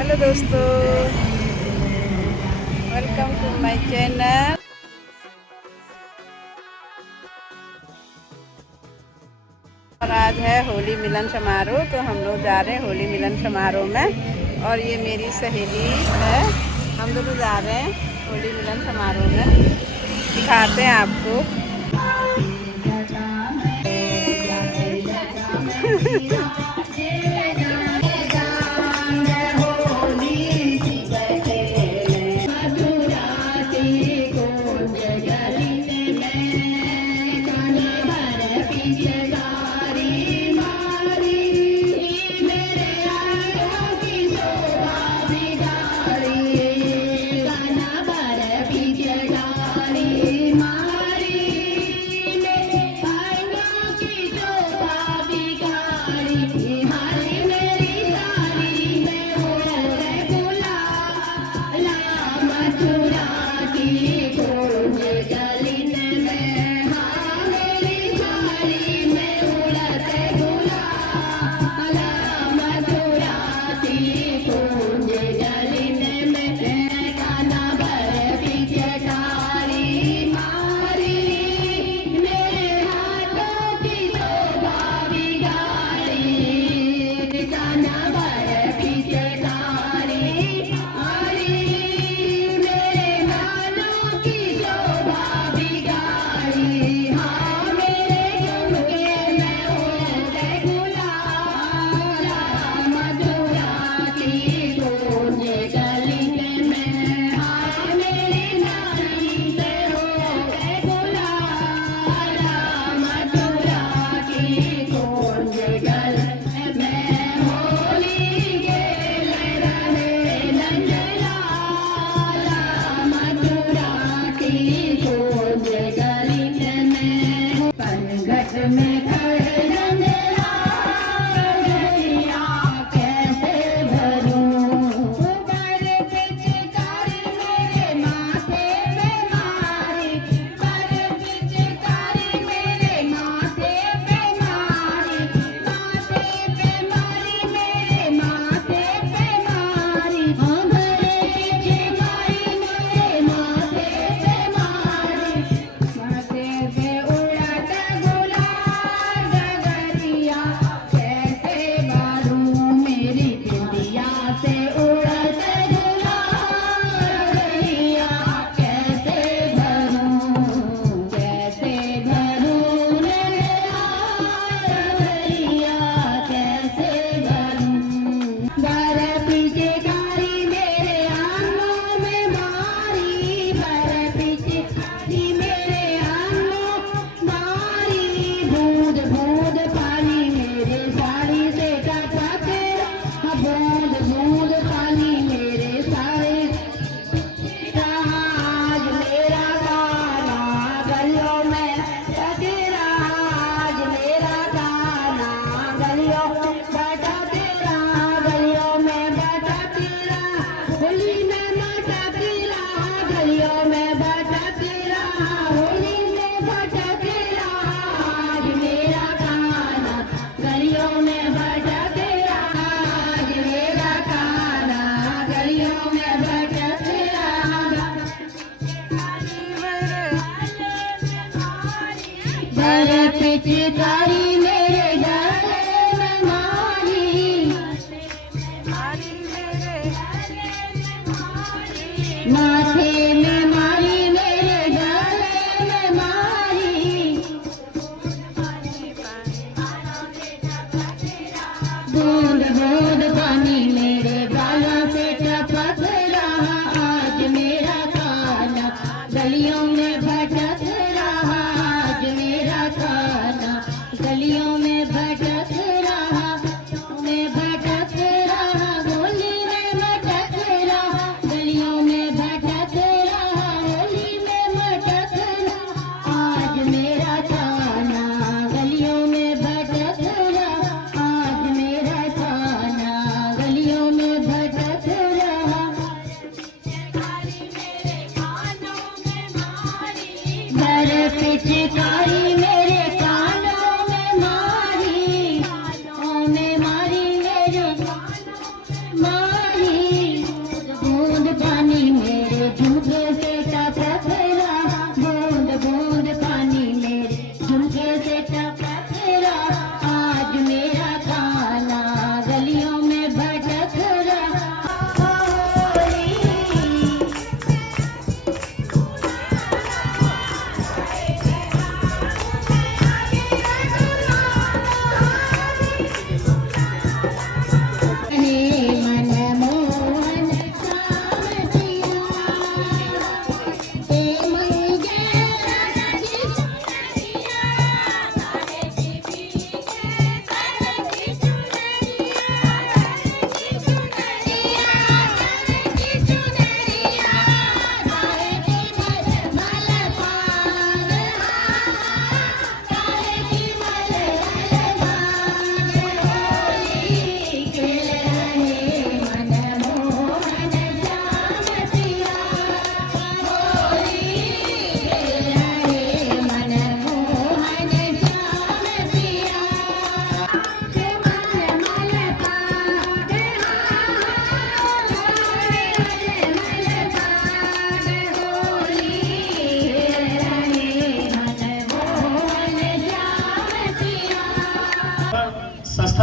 Hello दोस्तों, welcome to my channel. और आज है होली मिलन समारोह, तो हम लोग जा रहे हैं होली मिलन समारोह में। और ये मेरी सहेली है, हम दोनों जा रहे हैं होली मिलन समारोह में। दिखाते हैं आपको। पिचकारी मेरे गले में मारी, माथे में मारी मेरे गले में मारी, बूंद बूंद पानी मेरे बालों से टपक रहा। आज मेरा काना गलियों में भटक रहा, आज मेरा काना गलियों में भटक रहा, में भटक रहा, होली में भटक रहा, गलियों में भटक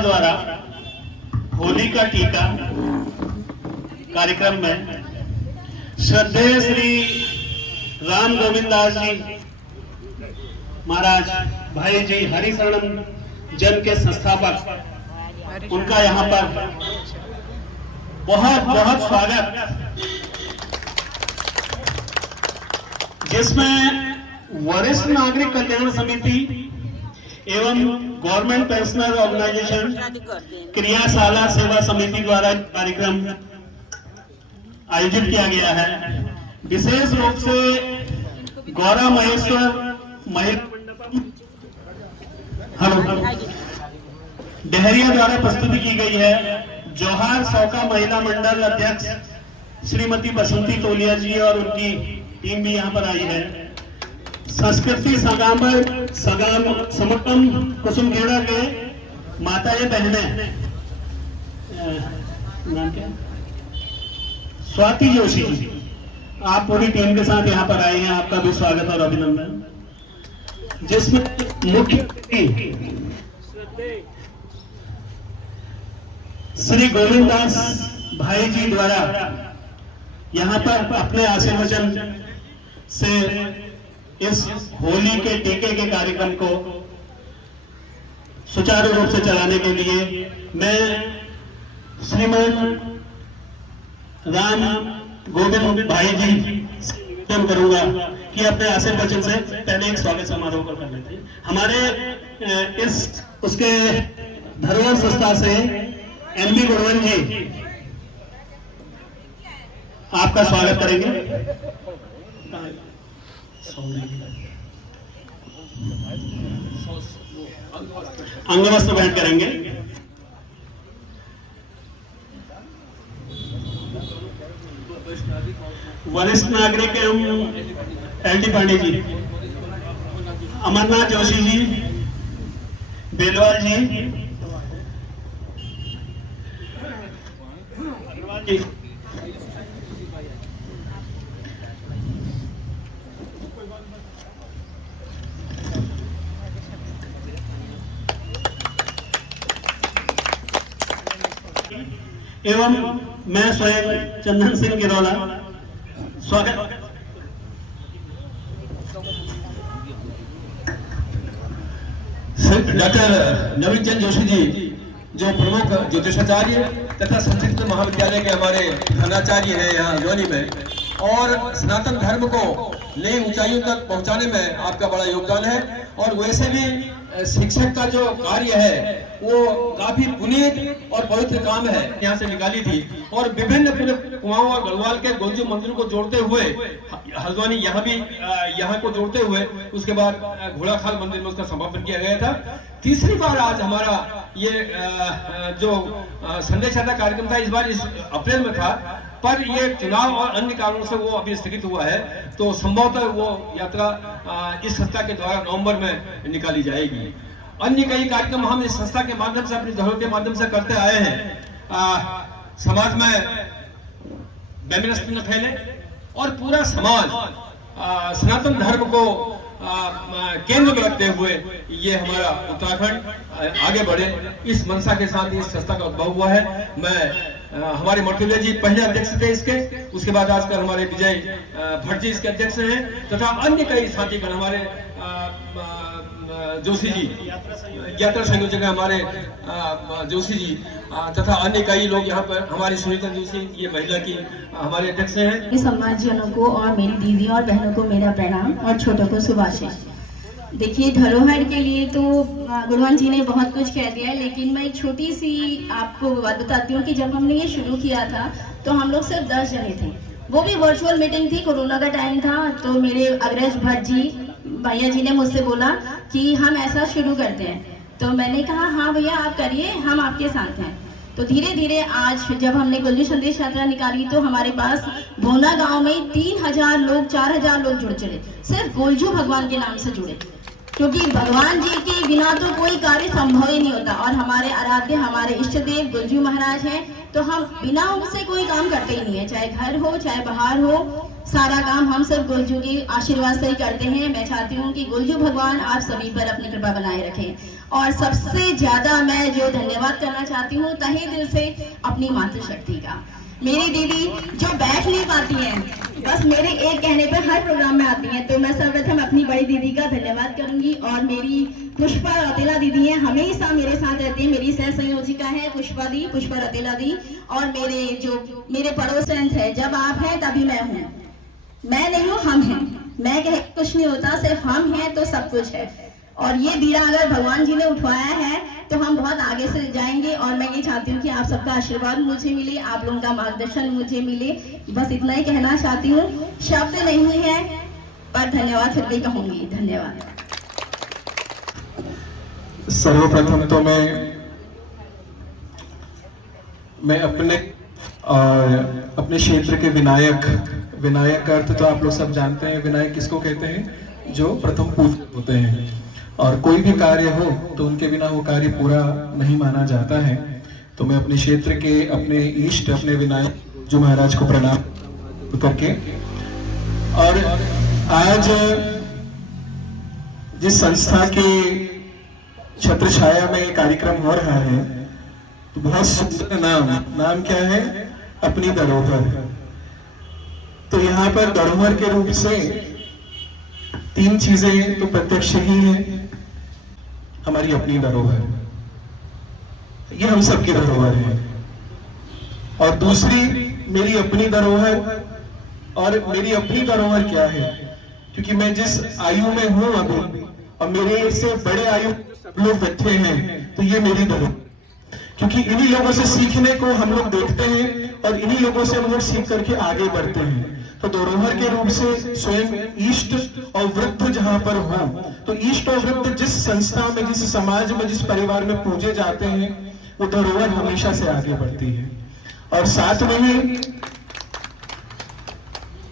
संस्था द्वारा होली का टीका कार्यक्रम में श्रद्धेय श्री राम गोविंद दास जी महाराज भाई जी हरिशरणम जन के संस्थापक, उनका यहाँ पर बहुत बहुत स्वागत, जिसमें वरिष्ठ नागरिक कल्याण समिति एवं गवर्नमेंट पेंशनर ऑर्गेनाइजेशन क्रियाशाला सेवा समिति द्वारा कार्यक्रम आयोजित किया गया है। विशेष रूप से गौरा महेश्वर महिला डहरिया द्वारा प्रस्तुति की गई है। जोहार सौका महिला मंडल अध्यक्ष श्रीमती बसंती तोलिया जी और उनकी टीम भी यहाँ पर आई है। संस्कृति समर्पण कुसुमखेड़ा के माता ये बहने नाम क्या, स्वाति जोशी जी, आप पूरी टीम के साथ यहाँ पर आए हैं। आपका भी स्वागत और अभिनंदन। जिसमें मुख्य श्री गोविंद दास भाई जी द्वारा यहाँ पर अपने आशीर्वचन से इस होली के टीके के कार्यक्रम को सुचारू रूप से चलाने के लिए मैं श्रीमान राम गोविंद भाई जी निवेदन करूंगा कि अपने आशीर्वचन से पहले एक स्वागत समारोह को कर लेते हैं। हमारे इस उसके धरोहर संस्था से एमबी गुणवन जी आपका स्वागत करेंगे। अंगवस्त्र भेंट करेंगे। वरिष्ठ नागरिक एवं एलडी पांडे जी, अमरनाथ जोशी जी, बेलवाल जी, एवं मैं स्वयं चंदन सिंह गिरोला स्वागत। डॉक्टर नवीन चंद जोशी जी जो प्रमुख ज्योतिषाचार्य तथा संस्कृत महाविद्यालय के हमारे प्रधानाचार्य हैं यहाँ योनी में, और सनातन धर्म को नई ऊंचाइयों तक पहुंचाने में आपका बड़ा योगदान है। और वैसे भी शिक्षक का जो कार्य है वो काफी पुनीत और पवित्र काम है। यहाँ से निकाली थी और विभिन्न कुआं और गढ़वाल के गोंजू मंदिरों को जोड़ते हुए हल्द्वानी यहाँ को जोड़ते हुए उसके बाद घोड़ाखाल मंदिर में उसका समापन किया गया था। तीसरी बार आज हमारा ये जो संदेश यात्रा कार्यक्रम था, इस बार इस अप्रैल में था, पर ये चुनाव और अन्य कारणों से वो अभी स्थगित हुआ है। तो संभवतः वो यात्रा इस संस्था के द्वारा नवंबर में निकाली जाएगी। अन्य कई कार्यक्रम हम इस संस्था के माध्यम से, अपनी धरोहर के माध्यम से करते आए हैं। समाज में वैमनस्य न फैले और पूरा समाज सनातन धर्म को केंद्र में रखते हुए ये हमारा उत्तराखंड आगे बढ़े, इस मंशा के साथ इस संस्था का उद्भव हुआ है। मैं हमारे मर्तव्य जी पहले अध्यक्ष थे इसके, उसके बाद आजकल हमारे विजय भट्ट जी इसके अध्यक्ष हैं, तथा अन्य कई साथीगण हमारे जोशी जी यात्रा संयोजक हमारे जोशी जी तथा अन्य कई लोग यहाँ पर, हमारी सुनीता जोशी ये महिला की हमारे अध्यक्ष हैं। समाजजनों को और मेरी दीदी और बहनों को मेरा प्रणाम और छोटों को सुभाषिश। देखिए, धरोहर के लिए तो गुणवंत जी ने बहुत कुछ कह दिया है, लेकिन मैं एक छोटी सी आपको बात बताती हूँ कि जब हमने ये शुरू किया था तो हम लोग सिर्फ 10 जने थे, वो भी वर्चुअल मीटिंग थी, कोरोना का टाइम था। तो मेरे अग्रज भट्ट जी भैया जी ने मुझसे बोला कि हम ऐसा शुरू करते हैं, तो मैंने कहा हाँ भैया आप करिए, हम आपके साथ हैं। तो धीरे धीरे आज जब हमने गोलजू संदेश यात्रा निकाली तो हमारे पास भोना गांव में 3000 लोग 4000 लोग जुड़ चले, सिर्फ गोलजू भगवान के नाम से जुड़े, क्योंकि भगवान जी के बिना तो कोई कार्य संभव ही नहीं होता। और हमारे आराध्य, हमारे इष्ट देव गोलजू महाराज हैं, तो हम बिना उनसे कोई काम करते ही नहीं है, चाहे घर हो चाहे बाहर हो, सारा काम हम सब गोलजू के आशीर्वाद से ही करते हैं। मैं चाहती हूँ कि गोलजू भगवान आप सभी पर अपनी कृपा बनाए रखें। और सबसे ज़्यादा मैं जो धन्यवाद करना चाहती हूँ तहे दिल से अपनी मातृशक्ति का। मेरी दीदी जो बैठ नहीं पाती हैं, बस मेरे एक कहने पर हर प्रोग्राम में आती हैं, तो मैं सर्वप्रथम अपनी बड़ी दीदी का धन्यवाद करूंगी। और मेरी पुष्पा रौतेला दीदी हैं, हमेशा मेरे साथ रहती है, मेरी सह संयोजिका है पुष्पा रौतेला दी। और मेरे पड़ोसन है, जब आप हैं तभी मैं हूँ, मैं नहीं हूँ हम हैं, मैं कहे कुछ नहीं होता, सिर्फ हम हैं तो सब कुछ है। और ये बीड़ा अगर भगवान जी ने उठवाया है तो हम बहुत आगे से जाएंगे। और मैं ये चाहती हूँ कि आप सबका आशीर्वाद मुझे मिले, आप लोगों का मार्गदर्शन मुझे मिले, बस इतना ही कहना चाहती हूँ। शब्द नहीं है पर धन्यवाद फिर भी कहूंगी। धन्यवाद। सर्वप्रथम तो मैं अपने क्षेत्र के विनायक का अर्थ तो आप लोग सब जानते हैं। विनायक किसको कहते हैं? जो प्रथम पूज्य होते हैं, और कोई भी कार्य हो तो उनके बिना वो कार्य पूरा नहीं माना जाता है। तो मैं अपने क्षेत्र के अपने इष्ट अपने विनायक जो महाराज को प्रणाम करके, और आज जिस संस्था के छत्र छाया में ये कार्यक्रम हो रहा है, तो बहुत सुंदर नाम क्या है? अपनी धरोहर। तो यहाँ पर धरोहर के रूप से 3 चीजें तो प्रत्यक्ष ही है। हमारी अपनी धरोहर, ये हम सबकी धरोहर है। और दूसरी मेरी अपनी धरोहर, और मेरी अपनी धरोहर क्या है? क्योंकि मैं जिस आयु में हूं अभी, और मेरे से बड़े आयु लोग बैठे हैं, तो ये मेरी धरोहर। क्योंकि इन्हीं लोगों से सीखने को हम लोग देखते हैं, और इन्हीं लोगों से हम लोग सीख करके आगे बढ़ते हैं। तो धरोहर के रूप से स्वयं इष्ट और वृद्ध जहां पर हो, तो इष्ट और वृद्ध जिस संस्था में, जिस समाज में, जिस परिवार में पूजे जाते हैं, वो धरोहर हमेशा से आगे बढ़ती है। और साथ में ही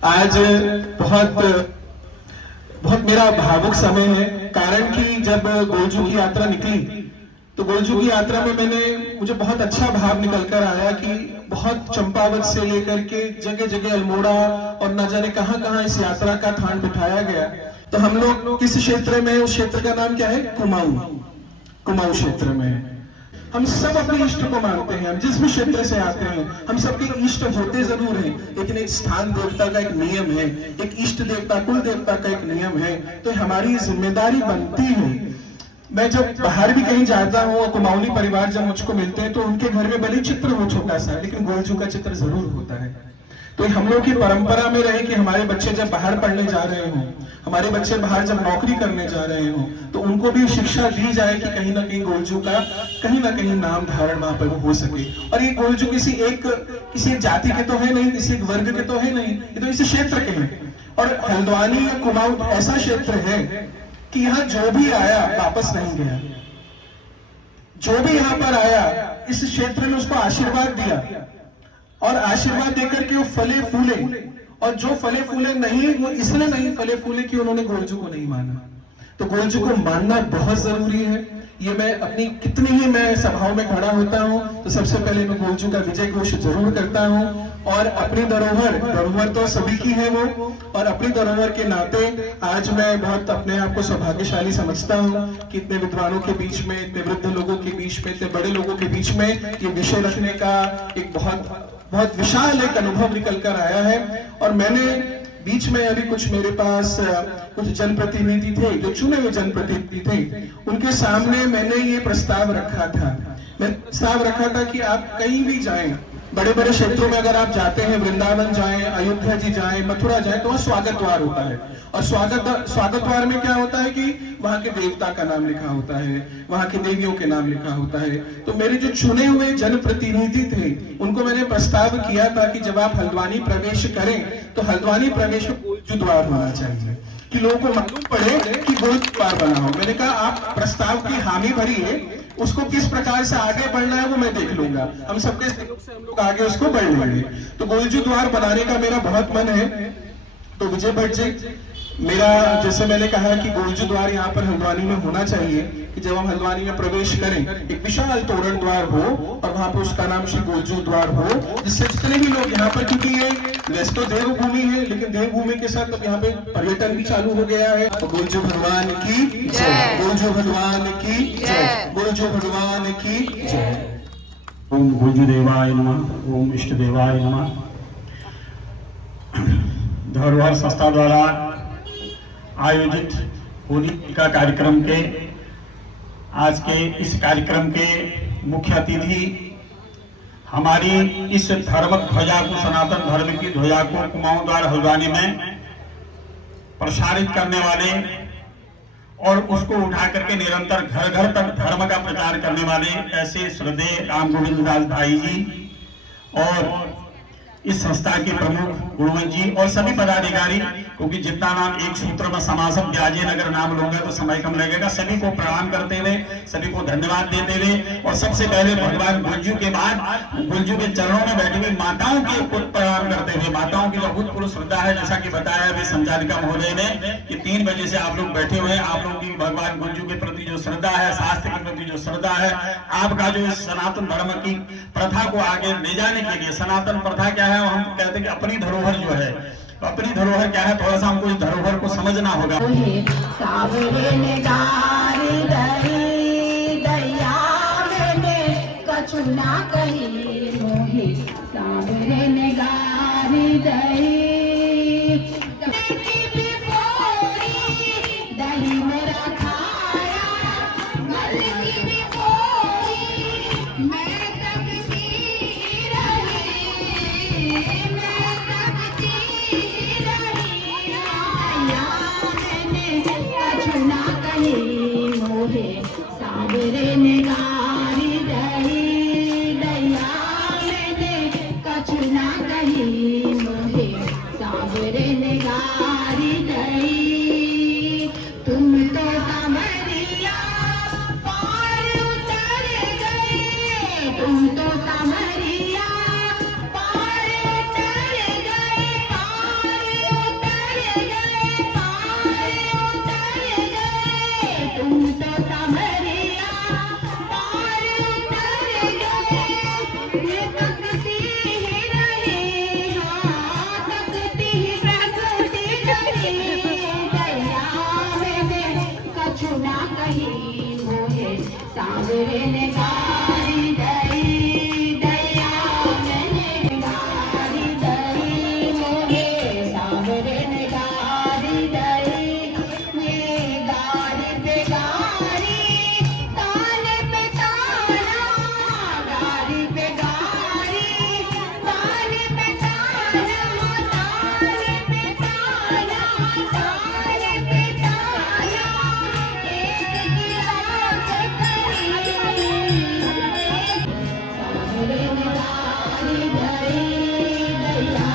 आज बहुत मेरा भावुक समय है, कारण कि जब गोलजू की यात्रा निकली, तो गोलजू की यात्रा में मुझे बहुत अच्छा भाव निकल कर आया कि बहुत चंपावत से लेकर के जगह जगह अल्मोड़ा और न जाने कहां कहां इस यात्रा का थान बिठाया गया। तो हम लोग किस क्षेत्र में, उस क्षेत्र का नाम क्या है? कुमाऊं क्षेत्र में। हम सब अपने इष्ट को मानते हैं, हम जिस भी क्षेत्र से आते हैं, हम सबके इष्ट होते जरूर हैं, लेकिन एक स्थान देवता का एक नियम है, एक इष्ट देवता कुल देवता का एक नियम है। तो हमारी जिम्मेदारी बनती है। मैं जब बाहर भी कहीं जाता हूँ, कुमाऊनी परिवार जब मुझको मिलते हैं, तो उनके घर में भले चित्र हो छोटा सा, लेकिन गोलजू का चित्र जरूर होता है। तो हम लोग की परंपरा में रहे कि हमारे बच्चे जब बाहर पढ़ने जा रहे हों, हमारे बच्चे बाहर जब नौकरी करने जा रहे हों, तो उनको भी शिक्षा दी जाए कि कहीं ना कहीं गोलजू का कहीं ना कहीं नाम धारण वहां पर हो सके। और ये गोलजू किसी एक जाति के तो है नहीं, किसी एक वर्ग के तो है नहीं, ये तो इस क्षेत्र के हैं। और हल्द्वानी या कुमाऊं ऐसा क्षेत्र है कि यहाँ जो भी आया वापस नहीं गया। जो भी यहाँ पर आया, इस क्षेत्र में उसको आशीर्वाद दिया, और आशीर्वाद देकर के वो फले फूले। और जो फले फूले नहीं, वो इसलिए नहीं फले फूले कि उन्होंने गोलजू को नहीं माना। तो गोलजू को मानना बहुत जरूरी है। ये मैं अपनी कितनी ही मैं सभाओं में खड़ा होता हूँ, तो सबसे पहले मैं गोलजू का विजय घोष जरूर करता हूँ। और अपनी धरोहर तो सभी की है वो, और अपनी धरोहर के नाते आज मैं बहुत अपने आप को सौभाग्यशाली समझता हूँ कि इतने विद्वानों के बीच में, इतने वृद्ध लोगों के बीच में, इतने बड़े लोगों के बीच में ये विषय रखने का एक बहुत विशाल एक अनुभव निकल कर आया है। और मैंने बीच में अभी कुछ मेरे पास कुछ जनप्रतिनिधि थे, जो चुने हुए जनप्रतिनिधि थे, उनके सामने मैंने ये प्रस्ताव रखा था कि आप कहीं भी जाएं, बड़े बड़े क्षेत्रों में अगर आप जाते हैं, वृंदावन जाएं, अयोध्या जी जाएं, मथुरा जाएं, तो वहाँ स्वागत द्वार होता है। और स्वागत द्वार में क्या होता है कि वहाँ के देवता का नाम लिखा होता है, वहाँ के देवियों के नाम लिखा होता है। तो मेरे जो चुने हुए जनप्रतिनिधि थे, उनको मैंने प्रस्ताव किया था कि जब आप हल्द्वानी प्रवेश करें, तो हल्द्वानी प्रवेश में गोलजू द्वार होना चाहिए, कि लोगों को मालूम पड़े कि गोलजू द्वार बना हो। मैंने कहा आप प्रस्ताव की हामी भरिए, उसको किस प्रकार से आगे बढ़ना है वो मैं देख लूंगा, हम सबके सहयोग से हम लोग आगे उसको बढ़ लेंगे। तो गोलजू द्वार बनाने का मेरा बहुत मन है। तो विजय भट्ट जी, मेरा जैसे मैंने कहा कि गोलजू द्वार यहाँ पर हल्द्वानी में होना चाहिए कि जब हम हल्द्वानी में प्रवेश करें एक विशाल तोरण द्वार हो और वहां पर उसका नाम श्री गोलजू द्वार हो, जिससे जितने भी लोग यहाँ पर, क्योंकि ये वैसे तो देवभूमि है लेकिन देवभूमि के साथ अब यहाँ पे पर्यटन भी चालू हो गया है। तो गोलजू भगवान की जय, गोलजू भगवान की जय, गोलजू भगवान की जय। ओम गोलजू देवाय नमः, ओम इष्ट देवाय नमः। धरोहर संस्था द्वारा आयोजित होली का कार्यक्रम के आज के इस कार्यक्रम के मुख्य अतिथि हमारी इस धर्मक ध्वजा को, सनातन धर्म की ध्वजा को कुमाऊं द्वारा हल्द्वानी में प्रसारित करने वाले और उसको उठा करके निरंतर घर घर तक धर्म का प्रचार करने वाले ऐसे श्रद्धेय राम गोविंद दास भाई जी और इस संस्था के प्रमुख गुणवंत जी और सभी पदाधिकारी, क्योंकि जितना नाम एक सूत्र में समासम ब्याजे अगर नाम लूंगा तो समय कम लगेगा, सभी को प्रणाम करते हुए, सभी को धन्यवाद देते हुए और सबसे पहले भगवान गुलजू के बाद गुलजू के चरणों में बैठी हुई माताओं के प्रणाम करते हुए, माताओं की बहुत पूर्ण श्रद्धा है, जैसा कि बताया अभी संचालिका महोदय ने कि 3 बजे से आप लोग बैठे हुए हैं। आप लोगों की भगवान गुलजू के प्रति जो श्रद्धा है, शास्त्र के प्रति जो श्रद्धा है, आपका जो सनातन धर्म की प्रथा को आगे ले जाने के लिए, सनातन प्रथा क्या है, हम कहते हैं कि अपनी धरोहर जो है, तो अपनी धरोहर क्या है, थोड़ा सा हमको इस धरोहर को समझना होगा। कछुना कही मोहे सावरे ने गारी दई, दही मेरा खाया मल की कोई, मैं तकती रही, मैं तकती रही, मैंने कछुना कही मोहे सावरे ने गारी दई, दैया मैंने कछुना कही मोहे सावरे ने गारी दई, तुम तो समरिया पार उतर गए, तुम तो समरिया पार उतर गए, पार उतर गए, पार उतर गए, तुम तो समरिया पार उतर गए, मैं तकती ही रही, हाँ तकती ही प्रकृति रही, दैया मैंने कछुना कही मोहे सावरे ने गारी दई, दैया मैंने गारी दई मोहे सावरे ने गारी दई, मैं गारी पे गारी ताने पे ताना, गारी पे गारी ताने पे ताना, ताने पे ताना, ताने पे ताना, एक गिलास करी, सावरे ने गारी दई, दैया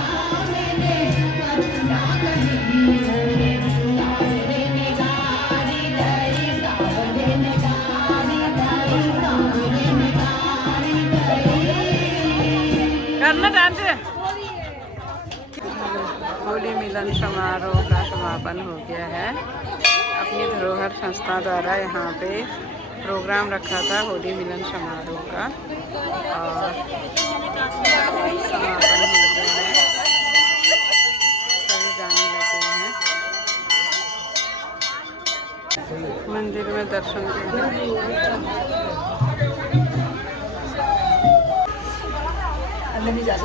मैंने कछुना कही मोहे सावरे ने गारी दई, सावरे ने गारी दई, सावरे ने गारी दई। करना डांस। होली मिलन समारोह का समापन हो गया है। अपनी धरोहर संस्था द्वारा यहाँ पे प्रोग्राम रखा था होली मिलन समारोह का और समापन हो गया है। सभी जाने लगे हैं मंदिर में दर्शन के अंदर नहीं जा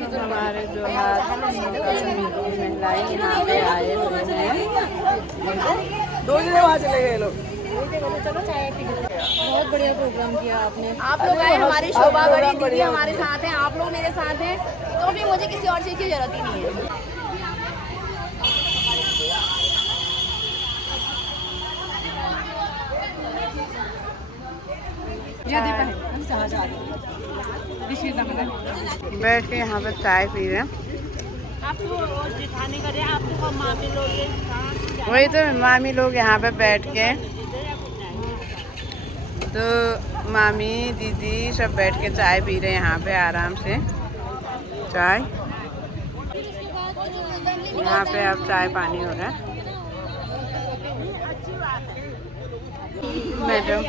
तो हमारे जो महिलाएं यहाँ पे आए हुए हैं। 2 जने वहाँ चले गए लोग। चलो चाय पी लो। बहुत बढ़िया प्रोग्राम किया आपने। आप लोग आए, हमारी शोभा बड़ी, दीदी हमारे साथ हैं, आप लोग मेरे साथ हैं, तो भी मुझे किसी और चीज़ की जरूरत ही नहीं है। बैठ के यहाँ पर चाय पी रहे हैं। वही तो मामी लोग यहाँ पे बैठ के तो मामी दीदी सब बैठ के चाय पी रहे हैं यहाँ पे आराम से। चाय यहाँ पे अब चाय पानी हो रहा है। मैडम